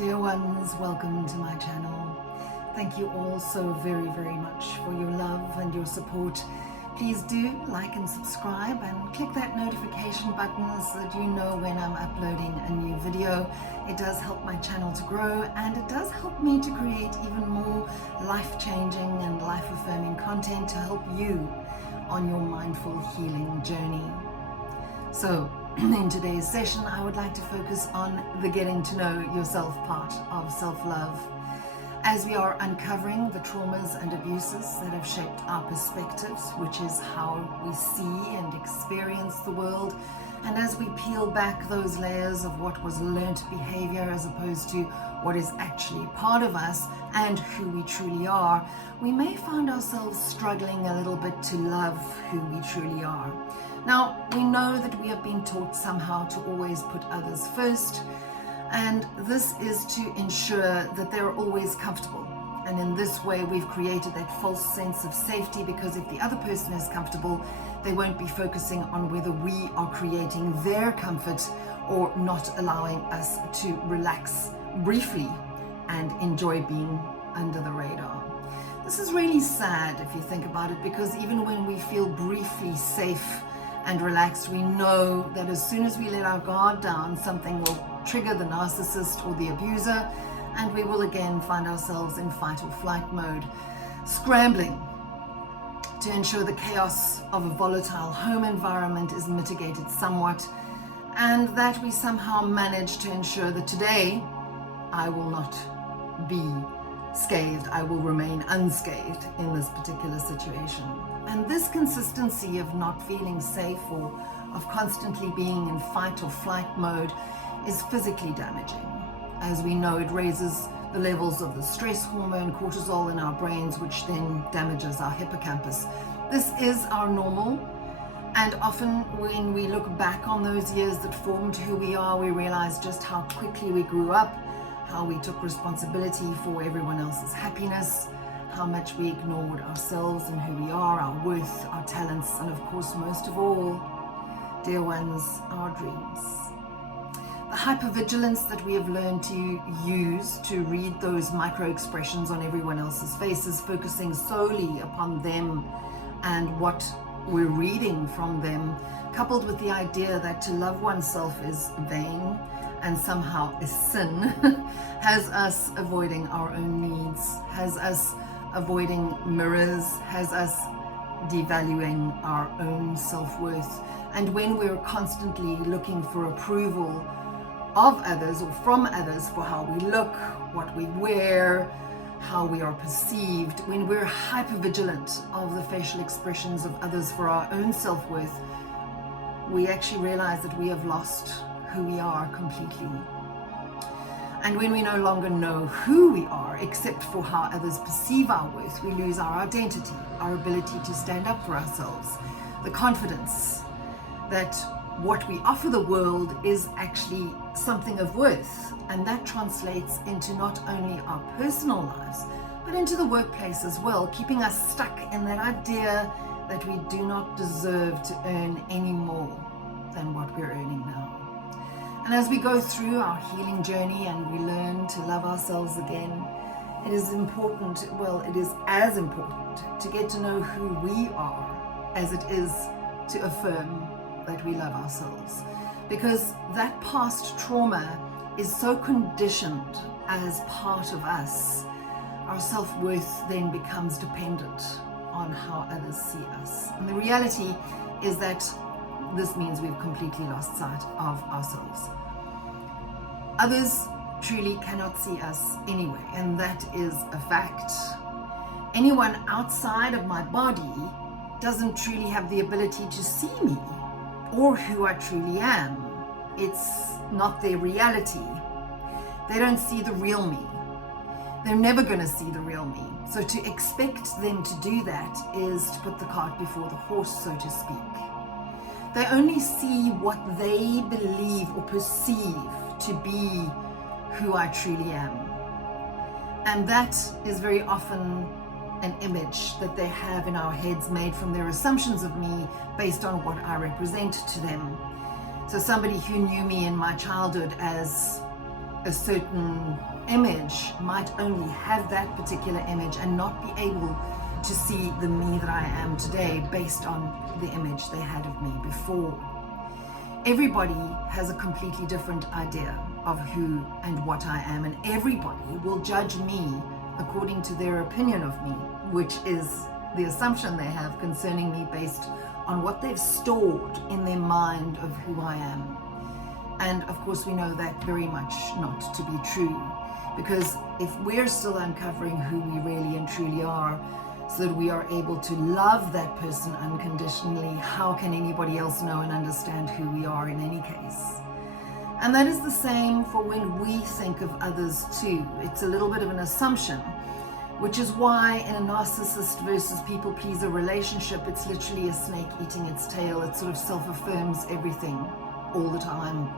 Dear ones, welcome to my channel. Thank you all so very much for your love and your support. Please do like and subscribe and click that notification button so that you know when I'm uploading a new video. It does help my channel to grow, and it does help me to create even more life-changing and life-affirming content to help you on your mindful healing journey. So in today's session, I would like to focus on the getting to know yourself part of self-love, as we are uncovering the traumas and abuses that have shaped our perspectives, which is how we see and experience the world. And as we peel back those layers of what was learnt behavior as opposed to what is actually part of us and who we truly are, we may find ourselves struggling a little bit to love who we truly are. Now, we know that we have been taught somehow to always put others first, and this is to ensure that they're always comfortable. And in this way, we've created that false sense of safety, because if the other person is comfortable, they won't be focusing on whether we are creating their comfort or not allowing us to relax briefly and enjoy being under the radar. This is really sad if you think about it, because even when we feel briefly safe and relaxed, we know that as soon as we let our guard down, something will trigger the narcissist or the abuser, and we will again find ourselves in fight or flight mode, scrambling to ensure the chaos of a volatile home environment is mitigated somewhat, and that we somehow manage to ensure that today I will not be scathed, I will remain unscathed in this particular situation. And this consistency of not feeling safe or of constantly being in fight or flight mode is physically damaging. As we know, it raises the levels of the stress hormone cortisol in our brains, which then damages our hippocampus. This is our normal, and often when we look back on those years that formed who we are, we realize just how quickly we grew up, how we took responsibility for everyone else's happiness, how much we ignored ourselves and who we are, our worth, our talents, and of course, most of all, dear ones, our dreams. The hypervigilance that we have learned to use to read those micro expressions on everyone else's faces, focusing solely upon them and what we're reading from them, coupled with the idea that to love oneself is vain and somehow a sin, has us avoiding our own needs, has us avoiding mirrors, has us devaluing our own self-worth. And when we're constantly looking for approval of others or from others for how we look, what we wear, how we are perceived, when we're hyper-vigilant of the facial expressions of others for our own self-worth, we actually realize that we have lost who we are completely. And when we no longer know who we are, except for how others perceive our worth, we lose our identity, our ability to stand up for ourselves, the confidence that what we offer the world is actually something of worth. And that translates into not only our personal lives, but into the workplace as well, keeping us stuck in that idea that we do not deserve to earn any more than what we're earning now. And as we go through our healing journey and we learn to love ourselves again, it is important, well, it is as important to get to know who we are as it is to affirm that we love ourselves. Because that past trauma is so conditioned as part of us, our self-worth then becomes dependent on how others see us. And the reality is that this means we've completely lost sight of ourselves. Others truly cannot see us anyway, and that is a fact. Anyone outside of my body doesn't truly have the ability to see me or who I truly am. It's not their reality. They don't see the real me. They're never going to see the real me. So to expect them to do that is to put the cart before the horse, so to speak. They only see what they believe or perceive to be who I truly am. And that is very often an image that they have in our heads, made from their assumptions of me based on what I represent to them. So somebody who knew me in my childhood as a certain image might only have that particular image and not be able to see the me that I am today based on the image they had of me before. Everybody has a completely different idea of who and what I am, and everybody will judge me according to their opinion of me, which is the assumption they have concerning me based on what they've stored in their mind of who I am. And of course we know that very much not to be true, because if we're still uncovering who we really and truly are, so that we are able to love that person unconditionally, how can anybody else know and understand who we are in any case? And that is the same for when we think of others too. It's a little bit of an assumption, which is why in a narcissist versus people pleaser relationship, it's literally a snake eating its tail. It sort of self-affirms everything all the time.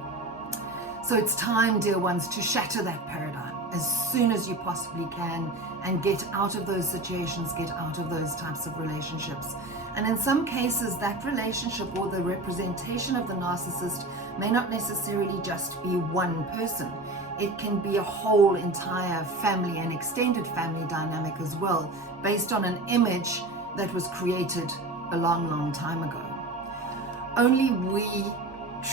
So it's time, dear ones, to shatter that paradigm as soon as you possibly can and get out of those situations, get out of those types of relationships. And in some cases, that relationship or the representation of the narcissist may not necessarily just be one person. It can be a whole entire family and extended family dynamic as well, based on an image that was created a long, long time ago. Only we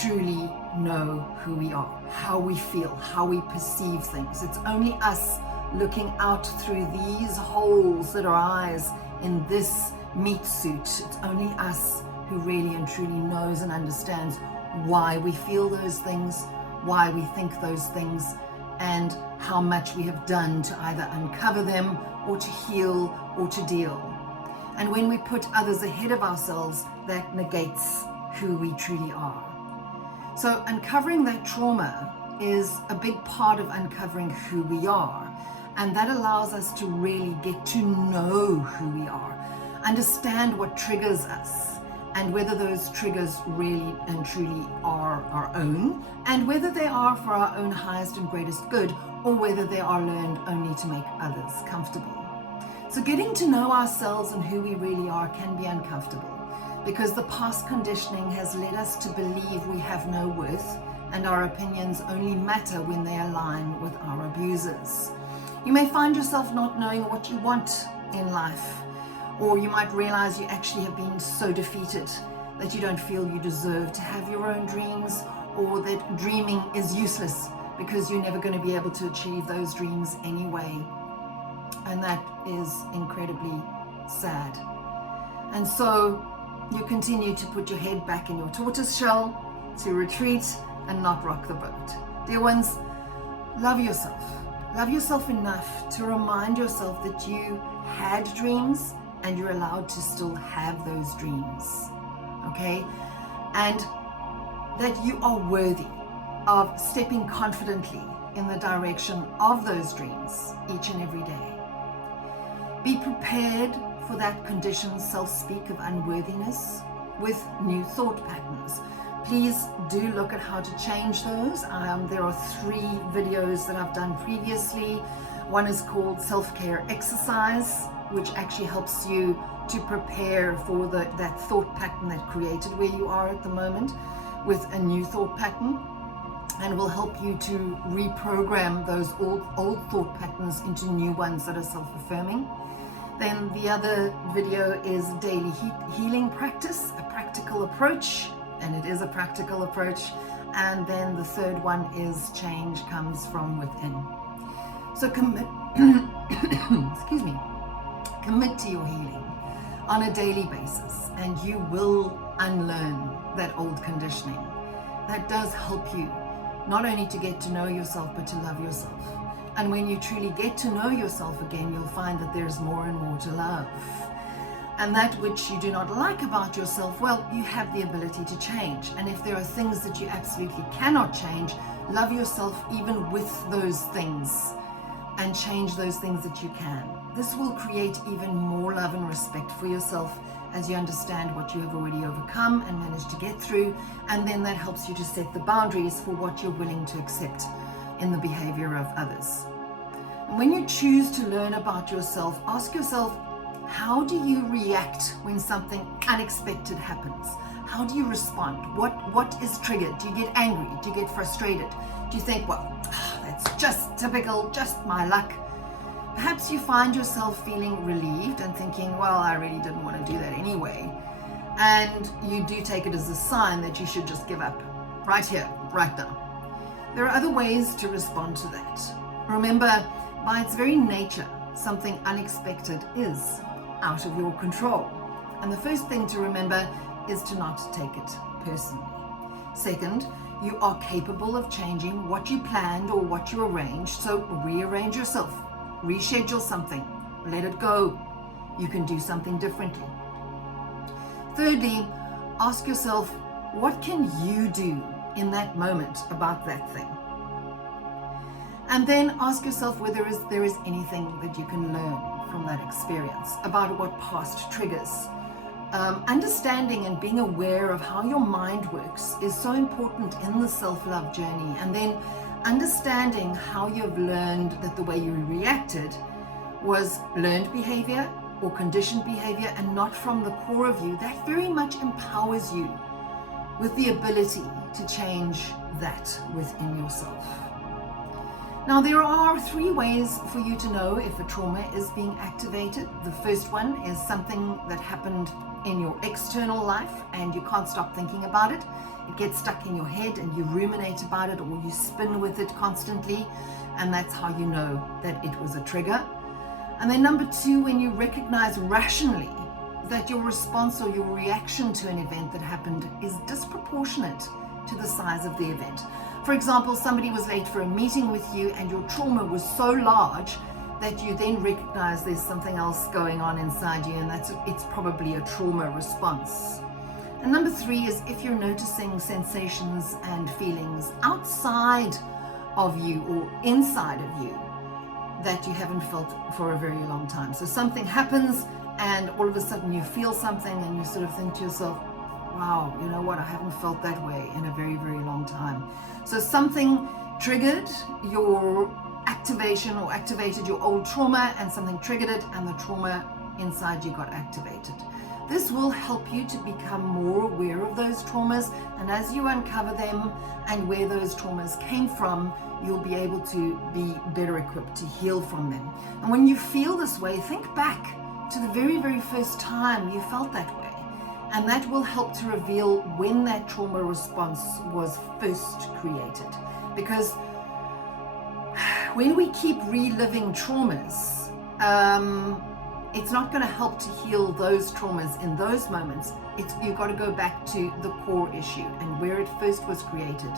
truly know who we are, how we feel, how we perceive things. It's only us looking out through these holes that are eyes in this meat suit. It's only us who really and truly knows and understands why we feel those things, why we think those things, and how much we have done to either uncover them or to heal or to deal. And when we put others ahead of ourselves, that negates who we truly are. So uncovering that trauma is a big part of uncovering who we are. And that allows us to really get to know who we are, understand what triggers us, and whether those triggers really and truly are our own, and whether they are for our own highest and greatest good, or whether they are learned only to make others comfortable. So getting to know ourselves and who we really are can be uncomfortable, because the past conditioning has led us to believe we have no worth and our opinions only matter when they align with our abusers. You may find yourself not knowing what you want in life, or you might realize you actually have been so defeated that you don't feel you deserve to have your own dreams, or that dreaming is useless because you're never going to be able to achieve those dreams anyway. And that is incredibly sad. And so you continue to put your head back in your tortoise shell, to retreat and not rock the boat. Dear ones, love yourself. Love yourself enough to remind yourself that you had dreams and you're allowed to still have those dreams, okay? And that you are worthy of stepping confidently in the direction of those dreams each and every day. Be prepared for that conditioned self-speak of unworthiness with new thought patterns. Please do look at how to change those. There are 3 videos that I've done previously. One is called Self-Care Exercise, which actually helps you to prepare for that thought pattern that created where you are at the moment with a new thought pattern, and will help you to reprogram those old thought patterns into new ones that are self-affirming. Then the other video is Daily Healing Practice, a practical approach, and it is a practical approach. And then the third one is Change Comes From Within. So commit, excuse me, commit to your healing on a daily basis, and you will unlearn that old conditioning. That does help you not only to get to know yourself, but to love yourself. And when you truly get to know yourself again, you'll find that there's more and more to love. And that which you do not like about yourself, well, you have the ability to change. And if there are things that you absolutely cannot change, love yourself even with those things and change those things that you can. This will create even more love and respect for yourself as you understand what you have already overcome and managed to get through. And then that helps you to set the boundaries for what you're willing to accept in the behavior of others. And when you choose to learn about yourself, ask yourself, how do you react when something unexpected happens? How do you respond? What is triggered? Do you get angry? Do you get frustrated? Do you think, well, that it's just typical, just my luck. Perhaps you find yourself feeling relieved and thinking, well, I really didn't want to do that anyway. And you do take it as a sign that you should just give up right here, right now. There are other ways to respond to that. Remember, by its very nature, something unexpected is out of your control. And the first thing to remember is to not take it personally. Second, you are capable of changing what you planned or what you arranged, so rearrange yourself, reschedule something, let it go. You can do something differently. Thirdly, ask yourself, what can you do in that moment about that thing? And then ask yourself whether there is anything that you can learn from that experience about what past triggers. Understanding and being aware of how your mind works is so important in the self-love journey. And then understanding how you've learned that the way you reacted was learned behavior or conditioned behavior and not from the core of you, that very much empowers you with the ability to change that within yourself. Now, there are 3 ways for you to know if a trauma is being activated. The first one is something that happened in your external life and you can't stop thinking about it. It gets stuck in your head and you ruminate about it, or you spin with it constantly, and that's how you know that it was a trigger. And then number 2, when you recognize rationally that your response or your reaction to an event that happened is disproportionate to the size of the event. For example, somebody was late for a meeting with you and your trauma was so large that you then recognize there's something else going on inside you, and it's probably a trauma response. And number 3 is if you're noticing sensations and feelings outside of you or inside of you that you haven't felt for a very long time. So something happens and all of a sudden you feel something and you sort of think to yourself, wow, you know what, I haven't felt that way in a very, very long time. So something triggered your activation or activated your old trauma, and something triggered it and the trauma inside you got activated. This will help you to become more aware of those traumas, and as you uncover them and where those traumas came from, you'll be able to be better equipped to heal from them. And when you feel this way, think back to the very, very first time you felt that way. And that will help to reveal when that trauma response was first created. Because when we keep reliving traumas, it's not going to help to heal those traumas in those moments. You've got to go back to the core issue and where it first was created.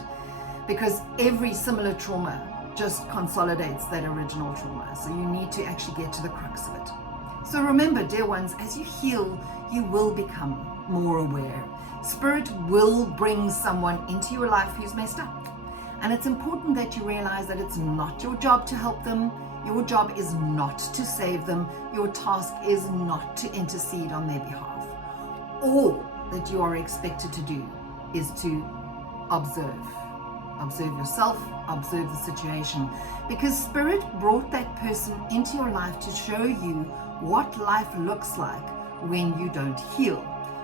Because every similar trauma just consolidates that original trauma. So you need to actually get to the crux of it. So remember, dear ones, as you heal, you will become more aware. Spirit will bring someone into your life who's messed up. And it's important that you realize that it's not your job to help them. Your job is not to save them. Your task is not to intercede on their behalf. All that you are expected to do is to observe. Observe yourself, observe the situation. Because Spirit brought that person into your life to show you what life looks like when you don't heal,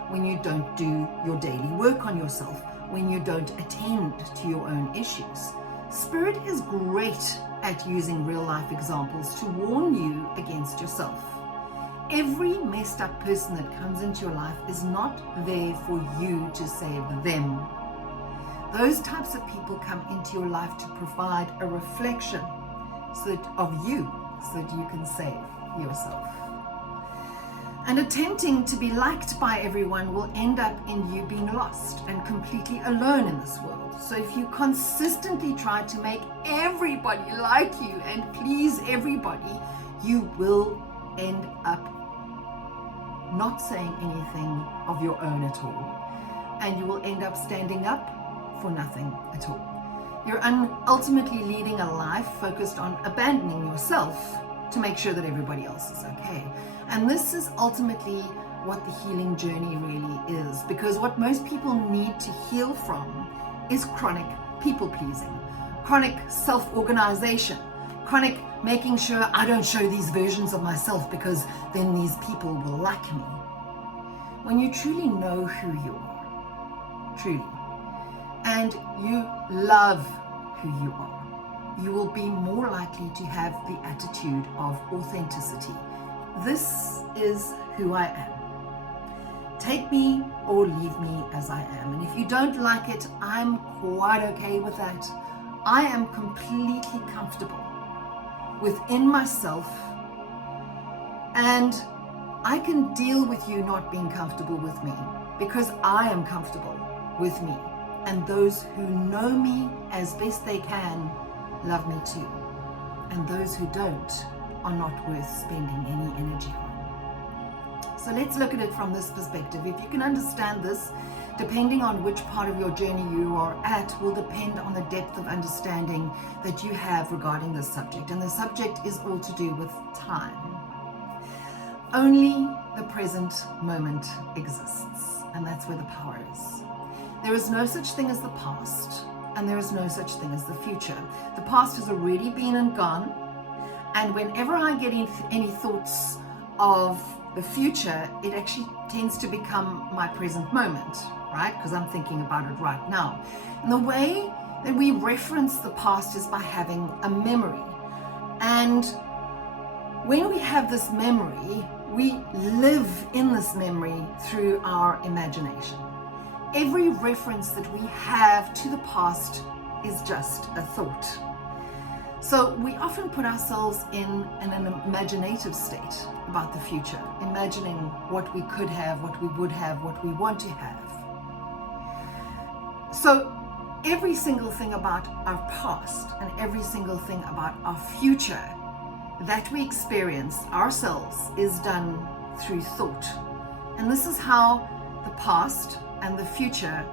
when you don't do your daily work on yourself, when you don't attend to your own issues. Spirit is great at using real life examples to warn you against yourself. Every messed up person that comes into your life is not there for you to save them. Those types of people come into your life to provide a reflection of you so that you can save yourself. And attempting to be liked by everyone will end up in you being lost and completely alone in this world. So if you consistently try to make everybody like you and please everybody, you will end up not saying anything of your own at all. And you will end up standing up for nothing at all. You're ultimately leading a life focused on abandoning yourself to make sure that everybody else is okay. And this is ultimately what the healing journey really is, because what most people need to heal from is chronic people-pleasing, chronic self-organization, chronic making sure I don't show these versions of myself because then these people will like me. When you truly know who you are, truly, and you love who you are, you will be more likely to have the attitude of authenticity. This is who I am. Take me or leave me as I am. And if you don't like it, I'm quite okay with that. I am completely comfortable within myself, and I can deal with you not being comfortable with me because I am comfortable with me. And those who know me as best they can love me too. And those who don't are not worth spending any energy on. So let's look at it from this perspective. If you can understand this, depending on which part of your journey you are at, will depend on the depth of understanding that you have regarding this subject. And the subject is all to do with time. Only the present moment exists, and that's where the power is. There is no such thing as the past, and there is no such thing as the future. The past has already been and gone, and whenever I get any thoughts of the future, it actually tends to become my present moment, right? Because I'm thinking about it right now. And the way that we reference the past is by having a memory. And when we have this memory, we live in this memory through our imagination. Every reference that we have to the past is just a thought. So we often put ourselves in an imaginative state about the future, imagining what we could have, what we would have, what we want to have. So every single thing about our past and every single thing about our future that we experience ourselves is done through thought. And this is how the past and the future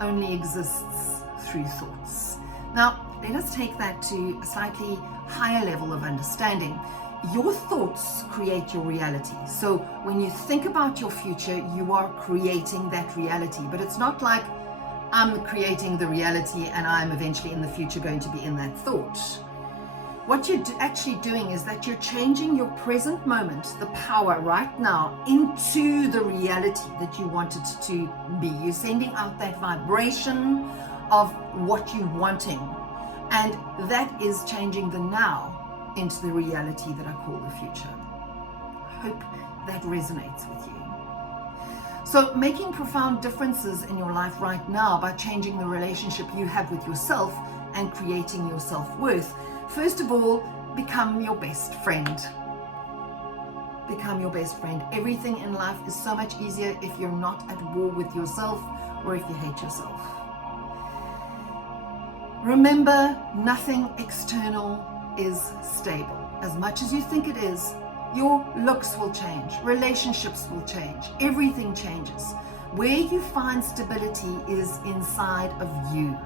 only exists through thoughts. Now, let us take that to a slightly higher level of understanding. Your thoughts create your reality. So when you think about your future, you are creating that reality. But it's not like I'm creating the reality and I'm eventually in the future going to be in that thought. What you're actually doing is that you're changing your present moment, the power right now, into the reality that you want it to be. You're sending out that vibration of what you're wanting. And that is changing the now into the reality that I call the future. I hope that resonates with you. So making profound differences in your life right now by changing the relationship you have with yourself and creating your self-worth. First of all, become your best friend. Become your best friend. Everything in life is so much easier if you're not at war with yourself or if you hate yourself. Remember, nothing external is stable. As much as you think it is, your looks will change, relationships will change, everything changes. Where you find stability is inside of you.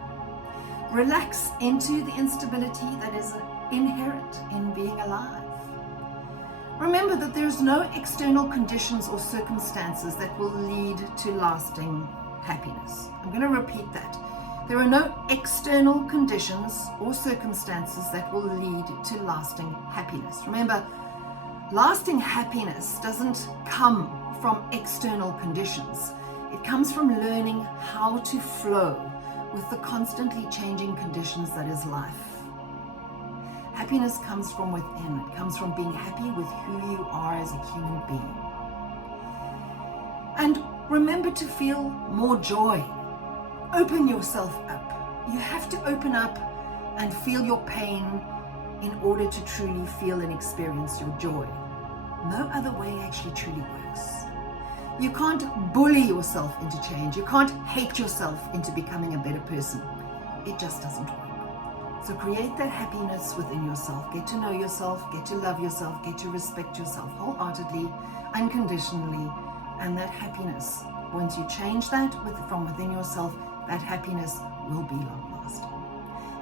Relax into the instability that is inherent in being alive. Remember that there's no external conditions or circumstances that will lead to lasting happiness. I'm going to repeat that. There are no external conditions or circumstances that will lead to lasting happiness. Remember, lasting happiness doesn't come from external conditions. It comes from learning how to flow with the constantly changing conditions that is life. Happiness comes from within. It comes from being happy with who you are as a human being. And remember to feel more joy. Open yourself up. You have to open up and feel your pain in order to truly feel and experience your joy. No other way actually truly works. You can't bully yourself into change. You can't hate yourself into becoming a better person. It just doesn't work. So create that happiness within yourself. Get to know yourself, get to love yourself, get to respect yourself wholeheartedly, unconditionally. And that happiness, once you change that from within yourself, that happiness will be long-lasting.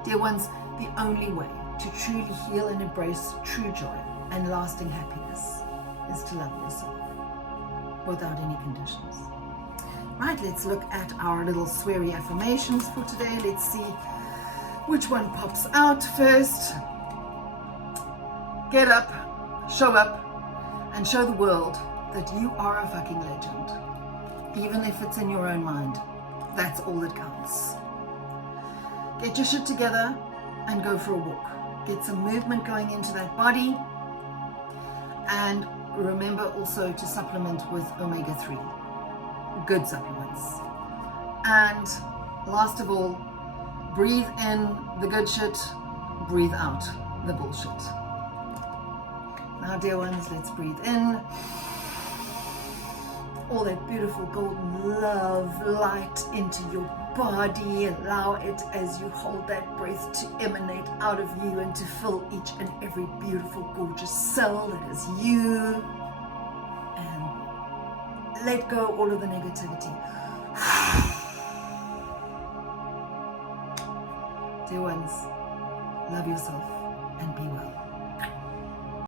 Dear ones, the only way to truly heal and embrace true joy and lasting happiness is to love yourself without any conditions. Right, let's look at our little sweary affirmations for today. Let's see which one pops out first. Get up, and show the world that you are a fucking legend. Even if it's in your own mind, that's all that counts. Get your shit together and go for a walk. Get some movement going into that body. And remember also to supplement with omega-3. Good supplements. And last of all, breathe in the good shit, breathe out the bullshit. Now, dear ones, let's breathe in all that beautiful golden love light into your body. Allow it, as you hold that breath, to emanate out of you and to fill each and every beautiful, gorgeous cell that is you. And let go all of the negativity. Dear ones, love yourself and be well.